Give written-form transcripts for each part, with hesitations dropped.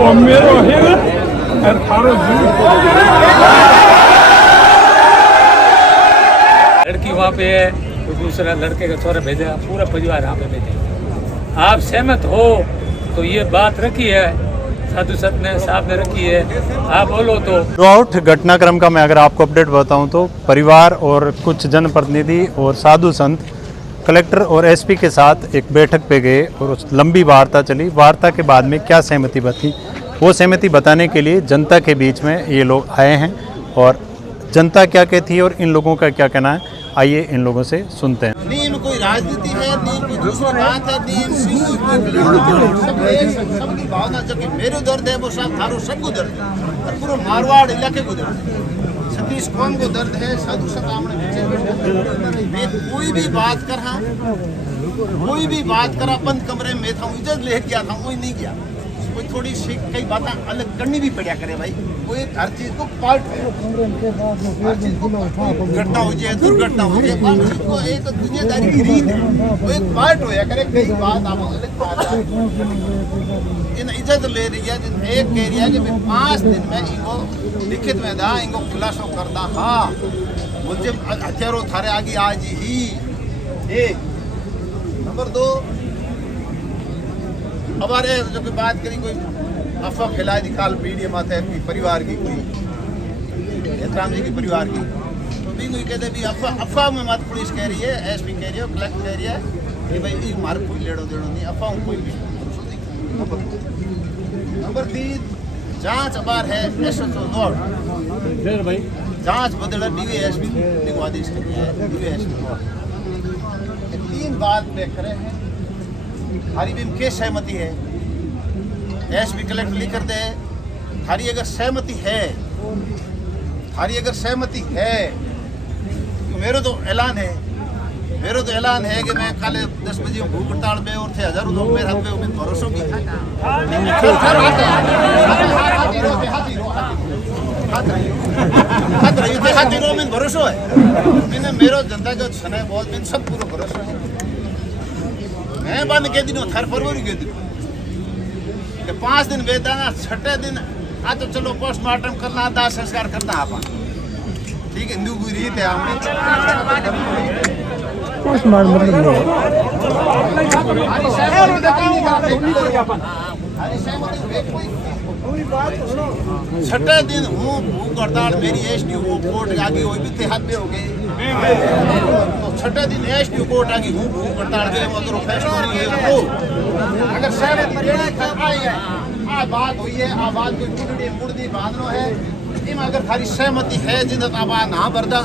वो मेरो है और थारो लड़की वहाँ पे है तो दूसरा लड़के का छोरा भेजेगा, पूरा परिवार यहाँ पे भेजेगा। आप सहमत हो तो ये बात रखी है, साधु संत ने साहब ने रखी है, आप बोलो तो। थ्रू आउट घटनाक्रम का मैं अगर आपको अपडेट बताऊं तो परिवार और कुछ जनप्रतिनिधि और साधु संत कलेक्टर और एसपी के साथ एक बैठक पे गए और उस लंबी वार्ता चली। वार्ता के बाद में क्या सहमति बनी, वो सहमति बताने के लिए जनता के बीच में ये लोग आए हैं और जनता क्या कहती है और इन लोगों का क्या कहना है, आइए इन लोगों से सुनते हैं। नहीं इनमें कोई राजनीति है, नहीं कोई दूसरी बात है, नहीं सबकी भावना, जबकि मेरे दर्द है वो सब थारो सबको दर्द है और पूरा मारवाड़ इलाके को दर्द है, सतीश कौन को दर्द है, साधु संत मैं कोई भी बात कर हाँ कोई भी बात करा बंद कमरे में था, इज्जत ले गया था, कोई नहीं गया। कोई थोड़ी सी कई बातें अलग करनी भी पड़ा करे भाई, कोई हर चीज को पार्ट घटना हो जाए, दुर्घटना हो जाए, को एक दुनियादारी की रीत है, वो एक पार्ट होया करे। कई बात आप अलग बात इन इज्जत ले रही है, एक कह रही है कि मैं 5 दिन में इनको लिखित में दा, इनको खुलासा करदा। हाँ मुझे हथियारों थारे आगे आज ही। एक नंबर 2 हमारे जो कोई बात करी, कोई अफवाह फैलाए निकाल मीडिया माता है परिवार की, कोई राम जी की परिवार की, तो भी कोई कहते भी अफवाह में मत। पुलिस कह रही है, एसपी कह रही है, कलेक्टर कह रही है कि भाई ये हमारे कोई लेड़ो देड़ो नहीं, अफवाह कोई भी नहीं। नंबर 3 जांच अबार है एसएचओ नोट भाई जांच बदल डीवीएसपी को आदेश कर रही है, डीवीएसपी 3 बात पे करे हैं। थारी भी के सहमति है, एसपी कलेक्टर लिख कर दे, थारी अगर सहमति है, थारी अगर सहमति है तो मेरे तो ऐलान है, मेरे तो ऐलान है कि मैं कल 10 बजे भूख हड़ताल में और थे हजारों लोग मेरे हाथ में उम्मीद भरोसा की भरोसा है मैंने मेरा जनता का समय बहुत दिन सब पूरा भरोसा है। मैं बंद के दिनों थर फरवरी के दिन 5 दिन वेदाना 6 दिन आ तो चलो पोस्टमार्टम करना, दाह संस्कार करना आप ठीक है, हिंदू की रीत है। छठे दिन हूँ भूख हड़ताल मेरी एसडीओ कोर्ट आगे हुई भी हाथ में हो गए, तो छठे दिन एसडीओ कोर्ट आगे हूँ भूख हड़ताल के अगर फैसला नहीं है तो अगर सहमति बात हुई है, आ बात कोई कुंडली मुर्दी बांधनो है, इनमें अगर खाली सहमति है जिन आबा ना बरदा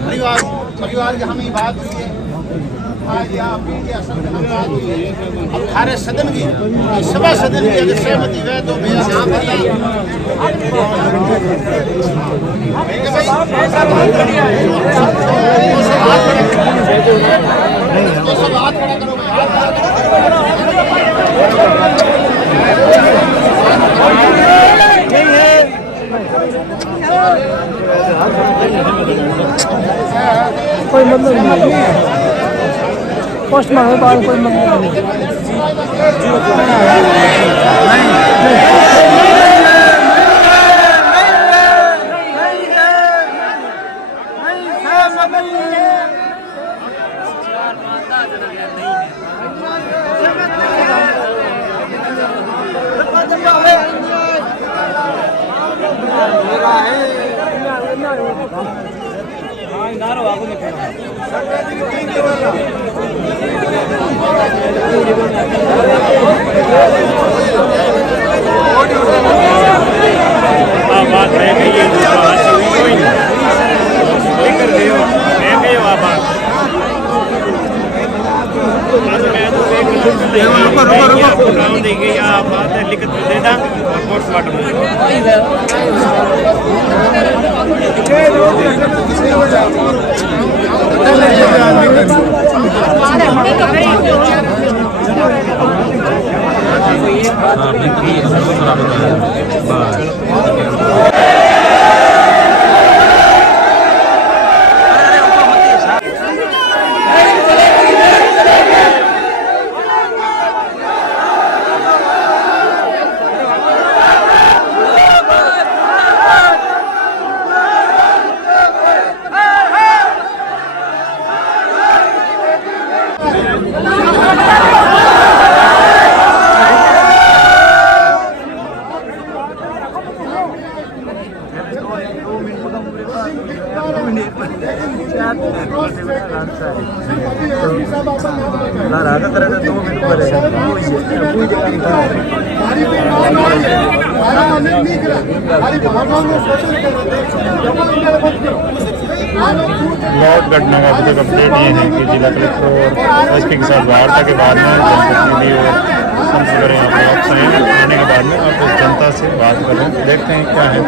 परिवार की हमें बात हुई है, आज या मीडिया सब बात हुई है। अब खारे सदन की सभा सदन की अगर सहमति है तो मेरा नाम हाथ खड़ा करो कोई मतलब नहीं है, पोस्टमार्टम बाद कोई मतलब नहीं बात रह गई है, लेकर गए हो रह गए हो आप दी गई आप बात लिखित में देना और पोस्टमार्टम लौट घटना का अभी तक अपडेट ये है कि जिला कलेक्टर और एसपी के साथ वार्ता के बाद में जनप्रतिनिधि और संसद यहाँ पे ऑप्शन आने के बाद में अब जनता से बात कर रहे हैं, देखते हैं क्या है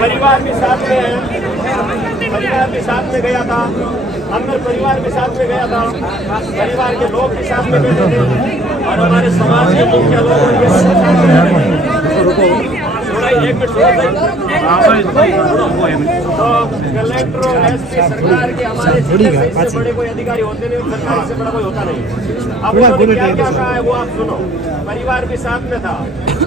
परिवार भी साथ में है, परिवार भी साथ में गया था, अंदर परिवार भी साथ में गया था, परिवार के लोग भी साथ में बैठे थे और हमारे समाज के मुख्य लोग एक मिनट तो कलेक्टर और एसपी सरकार के हमारे इससे बड़े कोई अधिकारी होते नहीं, सरकार से बड़ा कोई होता नहीं। अब उन्होंने क्या क्या कहा है वो आप सुनो। परिवार भी साथ में था,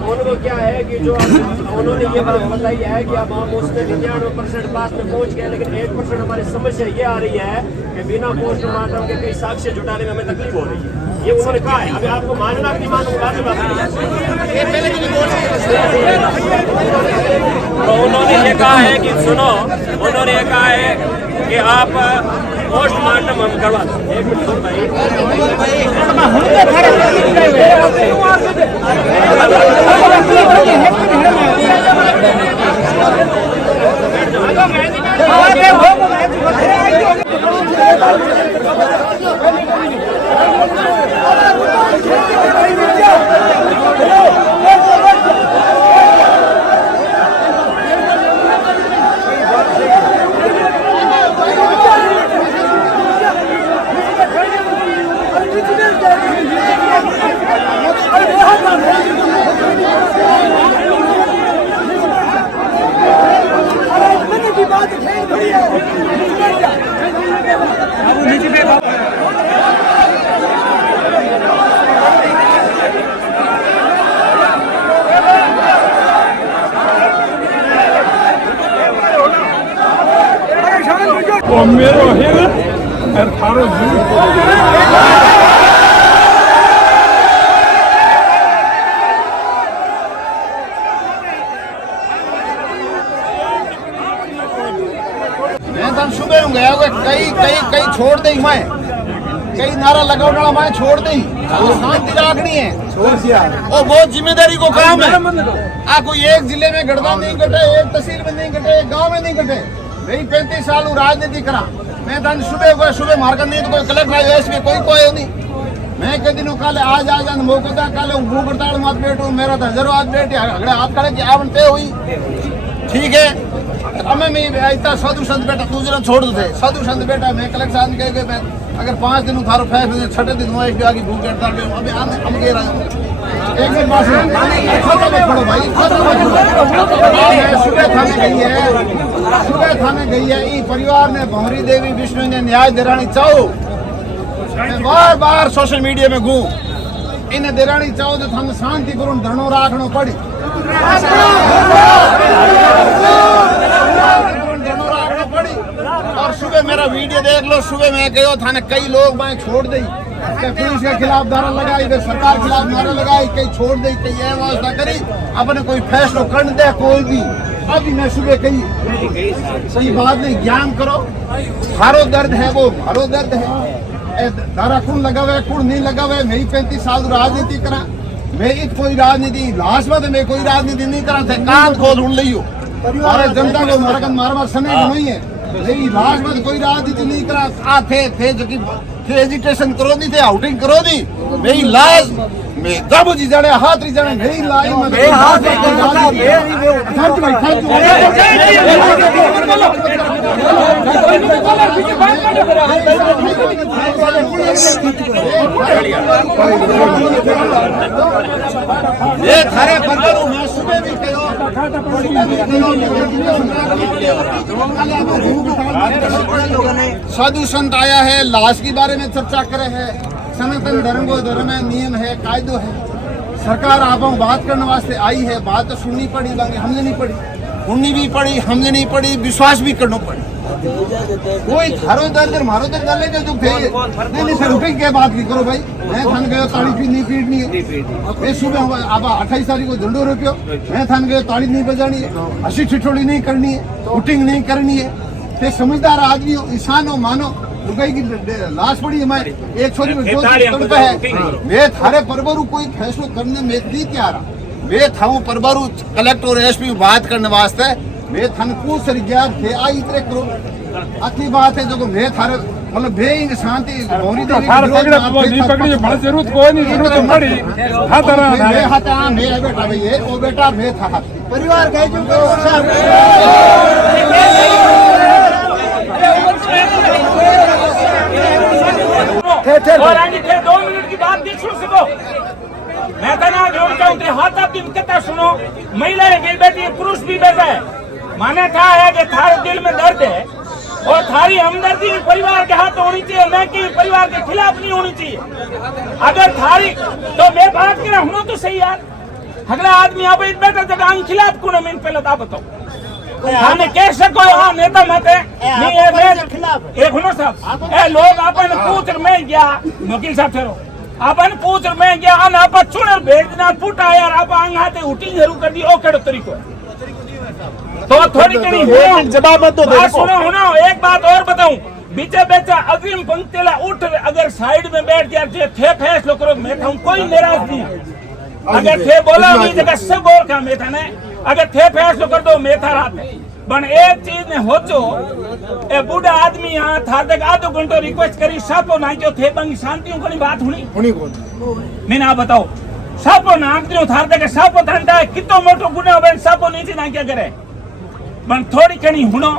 उनको क्या है कि जो उन्होंने ये बात बताई है कि अब हम उसमें 99% पास में पहुंच गए, लेकिन 1% हमारी समस्या ये आ रही है कि बिना पोस्टमार्टम के कई साक्ष्य जुटाने में हमें तकलीफ हो रही है। ये उन्होंने कहा है। अभी आपको मानना नहीं मानूंगा तो उन्होंने ये कहा है कि सुनो, उन्होंने ये कहा है कि आप पोस्टमार्टम हम करवा दें। एक मिनट भाई, मेरो हिल और थारो जू मैं तो सुबह हूँ गया कई छोड़ दे, मैं कई नारा लगाने वाला मैं छोड़ दे, शांति राखनी है और बहुत जिम्मेदारी को काम है। आ कोई एक जिले में गढ़दा नहीं कटे, एक तहसील में नहीं कटे, एक गांव में नहीं कटे। भाई 35 साल राजनीति करा मैं तो सुबह मारकर नहीं तो कोई कलेक्टर आयो एसपी कोई नहीं। मैं कई दिनों काले आज मौका था काले भूख हड़ताल मत बैठू, मेरा तो हजारों आज बैठे अगले हाथ खड़े की आवन पे हुई। ठीक है, हमें मैं इतना साधु संत बेटा दूसरा छोड़ दे, साधु संत बेटा मैं कलेक्टर साहब कह गए अगर 5 दिन थारो फैसले छठे दिन हुआ आगे भूख हड़ताल अभी हम कह रहे हैं एक मिनट बात खड़ो भाई। सुबह थाने गई है ई परिवार ने भंवरी देवी विष्णु ने न्याय दिलानी चाहो, बार बार सोशल मीडिया में घूम इन्हें दिलानी चाहो तो थाने शांतिपूर्ण धरनो राखनो पड़ी। और सुबह मेरा वीडियो देख लो, सुबह मैं गयो थाने कई लोग मैं छोड़ दी, पुलिस के खिलाफ नारा लगाई, सरकार के खिलाफ नारा लगाई, कई छोड़ दी, कई ये व्यवस्था करी अपने कोई फैसला कर दे कोई भी। अभी मैं सुबह कही सही बात नहीं, ज्ञान करो, हारो दर्द है वो हारो दर्द है। दारा कौन लगा हुआ है कौन नहीं लगा हुआ है। मैं 35 साल राजनीति करा, मैं कोई राजनीति लास्ट में मैं कोई राजनीति नहीं करा थे, कान खोल उड़ लियो और जनता को मार समय नहीं है। नहीं लास्ट में कोई राजनीति नहीं करा थे जो कि एजिटेशन करो दी थे, आउटिंग करो दी। मेरी लाज मैं जब जी जाने हाथ री जाने नहीं लाई मैं हाथ खर्च भाई ये थारे परवर मैं सुबह भी कहो साधु संत आया है, लाश के बारे में चर्चा करे है। सनातन धर्म को धर्म है, नियम है, कायदो है। सरकार आप बात करने वास्ते आई है, बात तो सुननी पड़ी, बाकी हमने नहीं पड़ी, सुननी भी पड़ी, हमने नहीं पड़ी, विश्वास भी करना पड़ी। कोई थारो दर्द मारो दर्द डाले जो थे नहीं सर रुपये क्या बात की करो भाई। मैं थान गयो ताड़ी पीटनी है। मैं सुबह आप 28 तारीख को झंडो रोप्यो, मैं थान गयो ताड़ी नहीं बजानी है, हंसी ठिठोली नहीं करनी है, वोटिंग नहीं करनी है। ते समझदार आदमी हो, इंसान हो, मानो लुगाई की लाश पड़ी है, मैं एक छोरी में दो है। मैं थारे परबरू कोई फैसलो करने में नहीं तैयार। मैं था परबरू कलेक्टर और एसपी बात करने वास्ते मैं थाने पूछ सरी गया थे आई इतने करो अच्छी बात है। जो मैं थारे मतलब भेंगे शांति गौरी देवी थारे नहीं पकड़ी बड़ा जरूरत कोई नहीं, जरूरत पड़ी हाथरा मैं हाथा मेरा बेटा भाई है, वो बेटा मैं था परिवार कह जो और आगे थे 2 मिनट की बात नहीं सुन सको। मैं कहना जोड़ चाहूँ हाथ आप दिन कहता सुनो, महिलाएं भी बैठी है, पुरुष भी बैठा है। माने कहा है कि थारे दिल में दर्द है और थारी हमदर्दी परिवार के हाथ होनी चाहिए, न कि परिवार के खिलाफ नहीं होनी चाहिए। अगर थारी तो मैं बात कर रहा हूँ तो सही यार, अगला आदमी आप बैठा जगह खिलाफ कौन है, पहले आप बताओ। हमें कह सको हाँ नेता मत है नहीं है, मैं एक हुनर साहब ए लोग अपन पूछ में गया वकील साहब ठहरो, अपन पूछ में गया अन आप चुनर भेजना फूटा यार, आप आंगाते उठी जरूर कर दी ओ केड़ो तरीको तो थोड़ी कनी जवाब तो दे सुनो हुनो। एक बात और बताऊं, बीचे बेचा अग्रिम पंक्तिला उठ अगर साइड में बैठ गया थे फैसलो करो, मैं कहूं कोई नाराज नहीं। अगर थे बोला नहीं जगह सब बोल का मैं था ने, अगर थे फैसलो कर दो मैं था रात में बन एक चीज ने होचो ए बूढ़ा आदमी यहाँ था तक आधो घंटो रिक्वेस्ट करी सापो नाचो थे बंग शांतियों को बात हुनी मैं ना बताओ सापो नाचो था तक सापो धंधा है कितो मोटो गुना बन सापो नीचे ना क्या करे बन थोड़ी कनी हुनो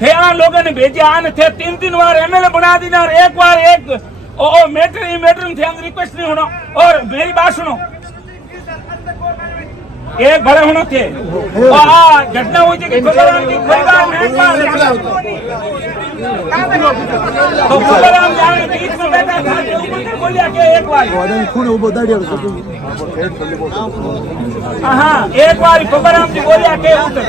थे आ लोगों ने भेजा आने थे 3 बार एमएलए बना दी और एक बार एक ओ मैटर थे रिक्वेस्ट नहीं होना। और मेरी बात सुनो, एक बड़े होना थे घटना हुई थी कि परिवार में एक बार तो परिवार जाने बीच में बैठा था के ऊपर बोलिया के एक बार हाँ एक बार परिवार जी बोलिया के उतर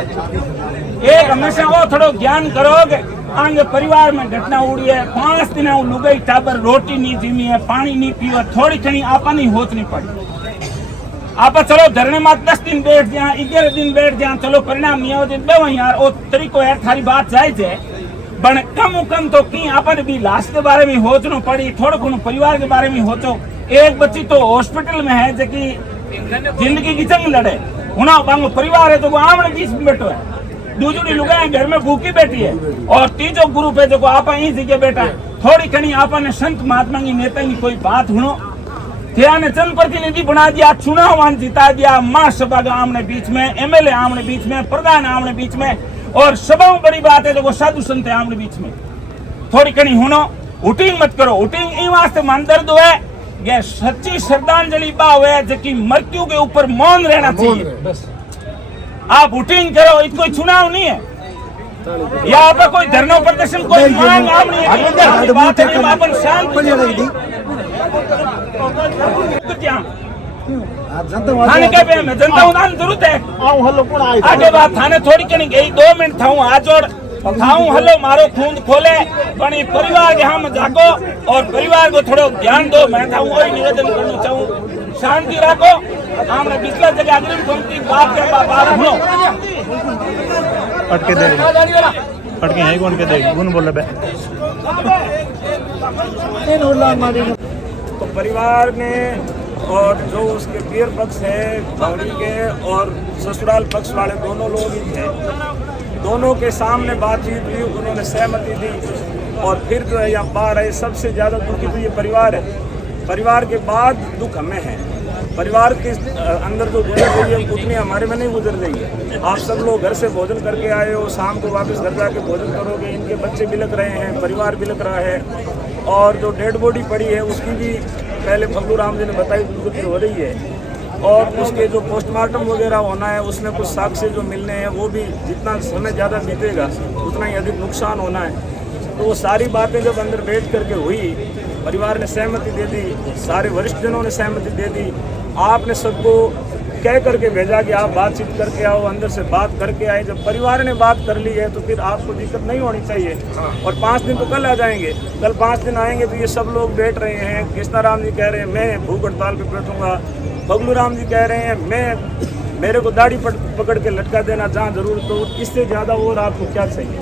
एक हमेशा वो थोड़ो ज्ञान करोगे आगे परिवार में घटना उड़ी है 5 दिन लुगाई टाबर रोटी नहीं जीमी है, पानी नहीं पीवा, थोड़ी घनी आपा नहीं होत नहीं पड़ी। आप चलो धरने में 10 दिन बैठ जाए 11 दिन बैठ जाए, चलो परिणाम नहीं हो दो यार वो तरीको यार थारी बात जायज है बन कम तो की आपने भी लाश के बारे में होचनो पड़ी, थोड़ा घणो परिवार के बारे में होचो। एक बच्ची तो हॉस्पिटल में है जबकि जिंदगी की जंग लड़े हुना बांगो परिवार है तो वो आमने बीच में बैठो है, दूसरी लुगाई घर में भूखी बैठी है और तीजो ग्रुप है जो आप यही जगह बैठा है। थोड़ी घनी आपने संत महात्मा की नेता की कोई बात हुनो ने जनप्रतिनिधि बना दिया, चुनाव जिता दिया, महासभा का आमने बीच में, एमएलए आमने बीच में, प्रधान आमने बीच में और सभा बड़ी बात है जो साधु संत है आमने बीच में। थोड़ी कनी हुनो उटिंग मत करो, उटिंग इन वास्ते मन दर्द है ये सच्ची श्रद्धांजलि भाव है जबकि मृत्यु के ऊपर मौन रहना चाहिए। आप उटिंग करो, इत कोई चुनाव नहीं है या आपका कोई धरना प्रदर्शन कोई मांग आम नहीं है, बात है अपन शांत थाने के पे में जनता उदान जरूरत है आगे बात थाने थोड़ी कनी गई 2 मिनट थाऊं आज और थाऊं हलो मारो खून खोले बनी परिवार के हम जागो और परिवार को थोड़ो ध्यान दो। मैं थाऊं और निवेदन करना चाहूं शांति रखो, हमने पिछला जगह अग्रिम पंक्ति बात के बात सुनो अटके दे अटके है कौन के दे कौन बोल बे तो परिवार ने और जो उसके पीर पक्ष है गौरी के और ससुराल पक्ष वाले दोनों लोग ही थे, दोनों के सामने बातचीत हुई, उन्होंने सहमति दी और फिर जो है यहाँ बाहर आए। सबसे ज़्यादा दुखी तो ये परिवार है, परिवार के बाद दुख हमें है परिवार के अंदर जो गुजर रही है उतनी हमारे में नहीं गुजर रही है। आप सब लोग घर से भोजन करके आए हो, शाम को वापस घर जाके भोजन करोगे, इनके बच्चे बिलख रहे हैं, परिवार बिलख रहा है। और जो डेड बॉडी पड़ी है उसकी भी पहले फगलू राम जी ने बताई दुर्गति हो रही है, और उसके जो पोस्टमार्टम वगैरह होना है उसमें कुछ साक्ष्य जो मिलने हैं वो भी जितना समय ज़्यादा बीतेगा उतना ही अधिक नुकसान होना है। तो वो सारी बातें जब अंदर बैठ करके हुई, परिवार ने सहमति दे दी, सारे वरिष्ठ जनों ने सहमति दे दी, आपने सबको कह करके भेजा कि आप बातचीत करके आओ, अंदर से बात करके आए। जब परिवार ने बात कर ली है तो फिर आपको दिक्कत नहीं होनी चाहिए। और 5 दिन तो कल आ जाएंगे, कल 5 दिन आएंगे तो ये सब लोग बैठ रहे हैं। कृष्णाराम जी कह रहे हैं मैं भूख हड़ताल पर बैठूंगा, फगलू राम जी कह रहे हैं मेरे को दाढ़ी पकड़ के लटका देना जहाँ जरूरत हो। इससे ज़्यादा और आपको क्या चाहिए?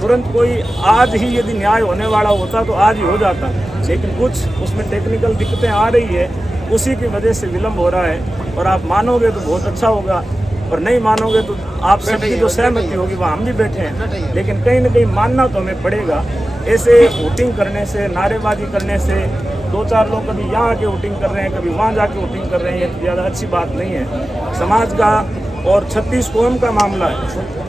तुरंत कोई आज ही यदि न्याय होने वाला होता तो आज ही हो जाता, लेकिन कुछ उसमें टेक्निकल दिक्कतें आ रही है, उसी की वजह से विलम्ब हो रहा है। और आप मानोगे तो बहुत अच्छा होगा, और नहीं मानोगे तो आप सबकी जो सहमति होगी वहाँ हम भी बैठे हैं, लेकिन कहीं ना कहीं मानना तो हमें पड़ेगा। ऐसे वोटिंग करने से, नारेबाजी करने से 2-4 लोग कभी यहाँ आके वोटिंग कर रहे हैं, कभी वहाँ जाके वोटिंग कर रहे हैं, तो ज़्यादा अच्छी बात नहीं है। समाज का और 36 कौम का मामला है,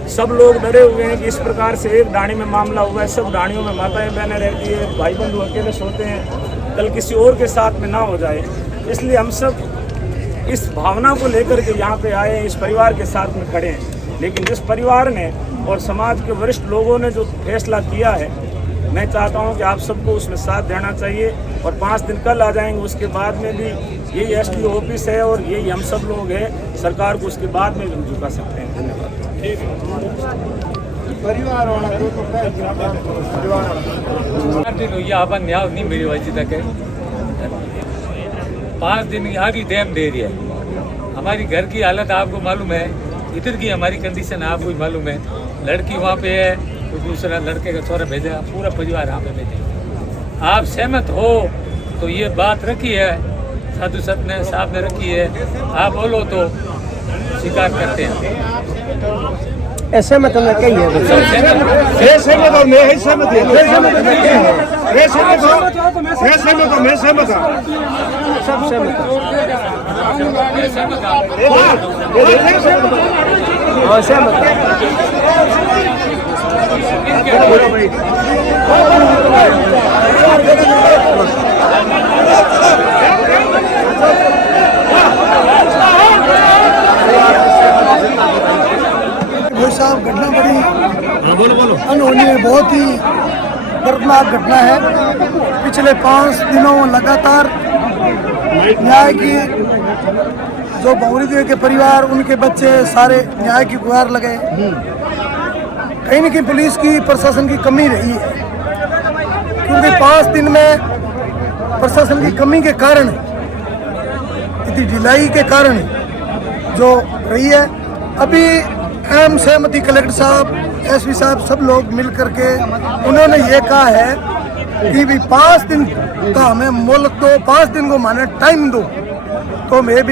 सब लोग डरे हुए हैं कि इस प्रकार से एक डाणी में मामला हुआ है, सब डाणियों में माताएं बहनें रहती है, भाई बंधु अकेले सोते हैं, कल किसी और के साथ में ना हो जाए। इसलिए हम सब इस भावना को लेकर के यहाँ पे आए हैं, इस परिवार के साथ में खड़े हैं। लेकिन जिस परिवार ने और समाज के वरिष्ठ लोगों ने जो फैसला किया है, मैं चाहता हूँ कि आप सबको उसमें साथ देना चाहिए। और 5 दिन कल आ जाएंगे, उसके बाद में भी यही एसपी ऑफिस है और यही हम सब लोग हैं, सरकार को उसके बाद में भी हम झुका सकते हैं। धन्यवाद। परिवार वाला तो परिवार दिन हुई अपन न्याय नहीं मिली वैसे तक है। 5 दिन आगे डैम दे रही है। हमारी घर की हालत आपको मालूम है, इधर की हमारी कंडीशन आपको ही मालूम है। लड़की वहाँ पे है तो दूसरा लड़के का छोरा भेजा, पूरा परिवार यहाँ पे भेजे। आप सहमत हो तो ये बात रखी है, साधु सत ने साहब ने रखी है, आप बोलो तो स्वीकार करते हैं। ऐसे में तुमने कही है सहमत हो, मैं ही सहमत हूँ, मैं सहमत हूँ, मैं सहमत हूँ, मैं सहमत हूँ, मैं सहमत हूँ, सब सहमत और भाई साहब घटना बड़ी अनहोनी है, बहुत ही दर्दनाक घटना है। पिछले 5 दिनों लगातार न्याय की जो भंवरी देवी के परिवार, उनके बच्चे सारे न्याय की गुहार लगे। कहीं न कहीं पुलिस की, प्रशासन की कमी रही है, क्योंकि 5 दिन में प्रशासन की कमी के कारण, इतनी ढिलाई के कारण जो रही है, अभी अहम सहमति कलेक्टर साहब, एसपी साहब सब लोग मिल करके उन्होंने ये कहा है कि भी 5 दिन का हमें मोहलत दो, 5 दिन को माने टाइम दो। तो मैं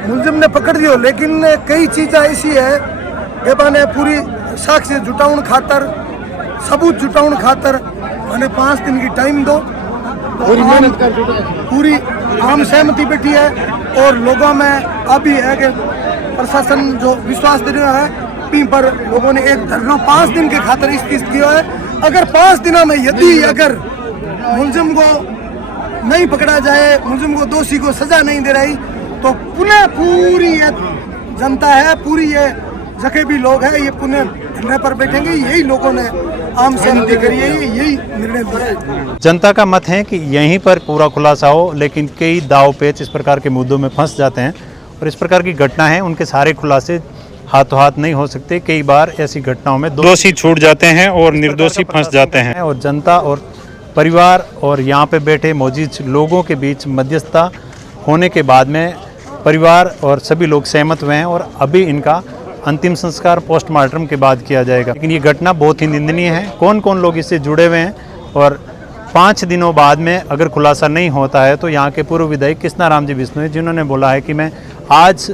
मुलजिम ने पकड़ दियो, लेकिन कई चीज़ें ऐसी है कि मैंने पूरी साक्ष्य जुटाउन खातर, सबूत जुटाउन खातर मैंने 5 दिन की टाइम दो। पूरी आम सहमति बैठी है और लोगों में अभी है कि प्रशासन जो विश्वास दे रहा है, पी पर लोगों ने एक धरना 5 दिन के खातर स्थित किया है। अगर 5 दिनों में यदि अगर मुलजिम को नहीं पकड़ा जाए, मुलजिम को, दोषी को सजा नहीं दे रही, तो पुनः पूरी ये जनता है, पूरी ये जगह भी लोग हैं, ये पुनः धरने पर बैठेंगे। यही लोगों ने आम सहमति करी है, यही निर्णय लिया है। जनता का मत है कि यहीं पर पूरा खुलासा हो, लेकिन कई दाव पेच इस प्रकार के मुद्दों में फंस जाते हैं और इस प्रकार की घटना है, उनके सारे खुलासे हाथों हाथ नहीं हो सकते। कई बार ऐसी घटनाओं में दोषी छूट जाते हैं और निर्दोषी फंस जाते हैं। और जनता और परिवार और यहाँ पे बैठे मौजूद लोगों के बीच मध्यस्थता होने के बाद में परिवार और सभी लोग सहमत हुए हैं और अभी इनका अंतिम संस्कार पोस्टमार्टम के बाद किया जाएगा। लेकिन ये घटना बहुत ही निंदनीय है। कौन कौन लोग इससे जुड़े हुए हैं, और 5 दिनों बाद में अगर खुलासा नहीं होता है तो यहाँ के पूर्व विधायक कृष्णाराम जी बिश्नोई, जिन्होंने बोला है कि मैं आज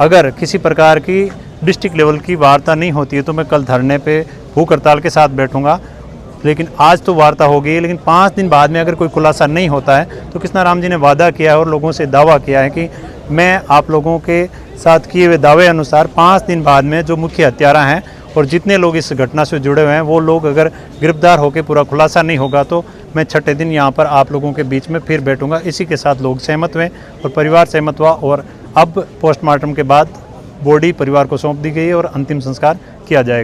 अगर किसी प्रकार की डिस्ट्रिक्ट लेवल की वार्ता नहीं होती है तो मैं कल धरने पे भूख हड़ताल के साथ बैठूंगा। लेकिन आज तो वार्ता हो गई, लेकिन 5 दिन बाद में अगर कोई खुलासा नहीं होता है तो कृष्णाराम जी ने वादा किया है और लोगों से दावा किया है कि मैं आप लोगों के साथ किए हुए दावे अनुसार 5 दिन बाद में जो मुख्य हत्यारा हैं और जितने लोग इस घटना से जुड़े हुए हैं वो लोग अगर गिरफ्तार होकर पूरा खुलासा नहीं होगा तो मैं छठे दिन यहाँ पर आप लोगों के बीच में फिर बैठूंगा। इसी के साथ लोग सहमत हुए और परिवार सहमत हुआ और अब पोस्टमार्टम के बाद बॉडी परिवार को सौंप दी गई है और अंतिम संस्कार किया जाएगा।